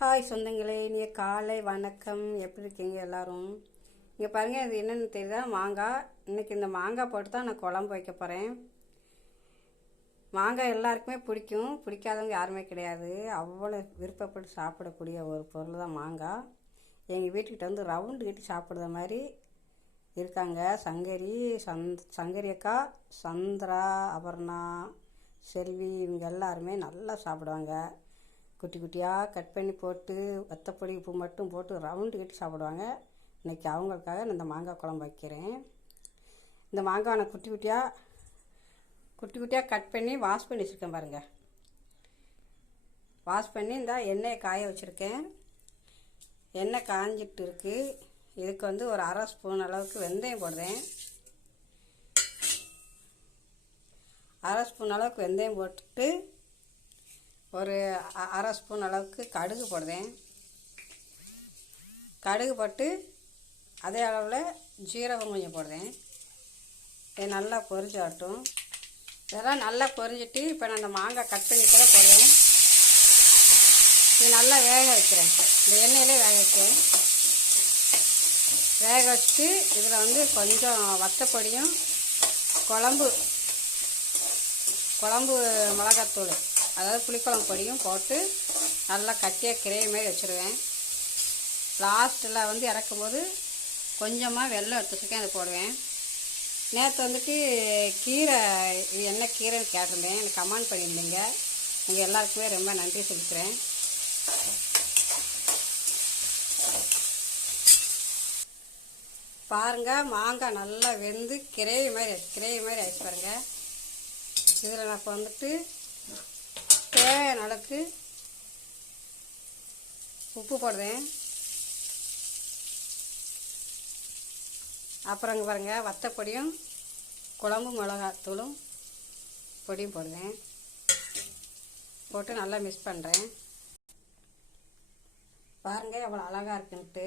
Hi சொந்தங்களே. இனிய காலை வணக்கம். எப்படி இருக்கீங்க எல்லோரும்? இங்கே பாருங்கள் இது என்னென்னு தெரியுதா? மாங்காய். இன்றைக்கி இந்த மாங்காய் போட்டு தான் நான் குழம்பு வைக்க போகிறேன் மாங்காய் எல்லாருக்குமே பிடிக்கும். பிடிக்காதவங்க யாருமே கிடையாது. அவ்வளோ விருப்பப்பட்டு சாப்பிடக்கூடிய ஒரு பொருள் தான் மாங்காய். எங்கள் வீட்டுக்கிட்ட வந்து ரவுண்டு கட்டி சாப்பிட்ற மாதிரி இருக்காங்க. சங்கரி சந்த் சங்கரி அக்கா சந்திரா அபர்ணா செல்வி இவங்க எல்லாருமே நல்லா சாப்பிடுவாங்க. குட்டி குட்டியாக கட் பண்ணி போட்டு வத்தப்பொடி உப்பு மட்டும் போட்டு ரவுண்டு கட்டி சாப்பிடுவாங்க. இன்றைக்கி அவங்களுக்காக நான் இந்த மாங்காய் குழம்பு வைக்கிறேன். இந்த மாங்காய் நான் குட்டி குட்டியாக குட்டி குட்டியாக கட் பண்ணி வாஷ் பண்ணி வச்சுருக்கேன் பாருங்கள் வாஷ் பண்ணி இந்த எண்ணெயை காய வச்சுருக்கேன். எண்ணெய் காஞ்சிட்டு இருக்குது இதுக்கு வந்து ஒரு அரை ஸ்பூன் அளவுக்கு வெந்தயம் போடுறேன். அரை ஸ்பூன் அளவுக்கு வெந்தயம் போட்டுட்டு ஒரு அ- அரை ஸ்பூன் அளவுக்கு கடுகு போடுறேன். கடுகு போட்டு அதே அளவில் ஜீரகம் கொஞ்சம் போடுறேன். இது நல்லா பொரிஞ்சாட்டும் இதெல்லாம் நல்லா பொரிஞ்சிட்டு இப்போ நான் அந்த மாங்காய் கட் பண்ணிட்டு தான் போடுறேன். இது நல்லா வேக வைக்கிறேன். இந்த எண்ணெயிலே வேக வைக்கிறேன். வேக வச்சுட்டு இதில் வந்து கொஞ்சம் வத்தப்பொடியும் குழம்பு குழம்பு மிளகாத்தூள். அதாவது புளிக்குழம்பு பொடியும் போட்டு நல்லா கட்டியாக கிரேவி மாதிரி வச்சுருவேன். லாஸ்ட்டில் வந்து இறக்கும்போது கொஞ்சமாக வெள்ளம் எடுத்து வச்சுருக்கேன் அதை போடுவேன். நேற்று வந்துட்டு கீரை இது என்ன கீரைன்னு கேட்டிருந்தேன். எனக்கு கமெண்ட் பண்ணியிருந்தீங்க. உங்கள் எல்லாருக்குமே ரொம்ப நன்றி சொல்லிக்கிறேன் பாருங்க மாங்காய் நல்லா வெந்து கிரேவி மாதிரி கிரேவி மாதிரி ஆயிடுச்சு பாருங்கள் இதில் நான் இப்போ வந்துட்டு தேவையான அளவுக்கு உப்பு போடுறேன். அப்புறம் இங்கே பாருங்க வத்தப்பொடியும் குழம்பு மிளகாத்தூளும் பொடியும் போடுவேன் போட்டு நல்லா மிக்ஸ் பண்ணுறேன் பாருங்க எவ்வளோ அழகாக இருக்குன்ட்டு.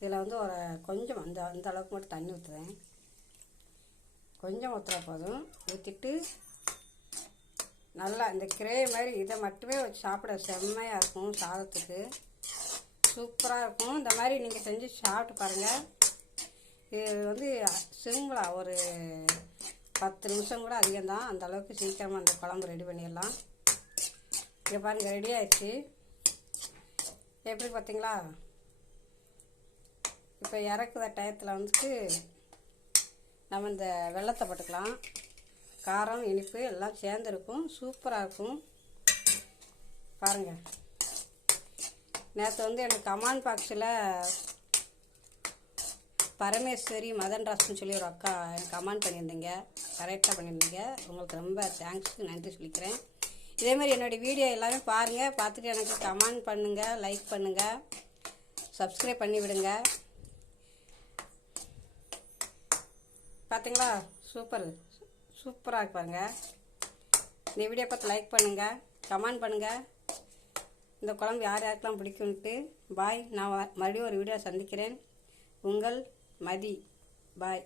இதில் வந்து ஒரு கொஞ்சம் அந்த அந்த அளவுக்கு மட்டும் தண்ணி ஊற்றுவேன் கொஞ்சம் ஊற்றுறா போதும். ஊற்றிட்டு நல்லா இந்த கிரே மாதிரி இதை மட்டுமே வச்சு சாப்பிட செம்மையாக இருக்கும் சாதத்துக்கு. சூப்பராக இருக்கும். இந்த மாதிரி நீங்கள் செஞ்சு சாப்பிட்டு பாருங்கள் இது வந்து சிம்பிளாக ஒரு பத்து நிமிஷம் கூட அதிகம்தான். அந்த அளவுக்கு சீக்கிரமாக அந்த குழம்பு ரெடி பண்ணிடலாம். இங்கே பாருங்கள் ரெடி ஆயிடுச்சு. எப்படி பார்த்தீங்களா இப்போ இறக்குற டயத்தில் வந்துட்டு நம்ம இந்த வெள்ளத்தை போட்டுக்கலாம். காரம் இனிப்பு எல்லாம் சேர்ந்துருக்கும். சூப்பராக இருக்கும். பாருங்கள் நேற்று வந்து எனக்கு கமான் பாக்ஸில் பரமேஸ்வரி மதன் ராஸ்னு சொல்லி ஒரு அக்கா எனக்கு கமெண்ட் பண்ணியிருந்தீங்க. கரெக்டாக பண்ணியிருந்தீங்க. உங்களுக்கு ரொம்ப தேங்க்ஸ் நன்றி சொல்லிக்கிறேன். இதேமாரி என்னுடைய வீடியோ எல்லாமே பாருங்கள் பார்த்துட்டு எனக்கு கமெண்ட் பண்ணுங்கள் லைக் பண்ணுங்கள் சப்ஸ்கிரைப் பண்ணி விடுங்க. பார்த்தீங்களா சூப்பர். சூப்பராக இருக்கு பாருங்க இந்த வீடியோ பார்த்து லைக் பண்ணுங்கள் கமெண்ட் பண்ணுங்கள் இந்த குழம்பு யார் யாருக்கெல்லாம் பிடிக்கும்ட்டு பாய் நான் மறுபடியும் ஒரு வீடியோ சந்திக்கிறேன். உங்கள் மதி. பாய்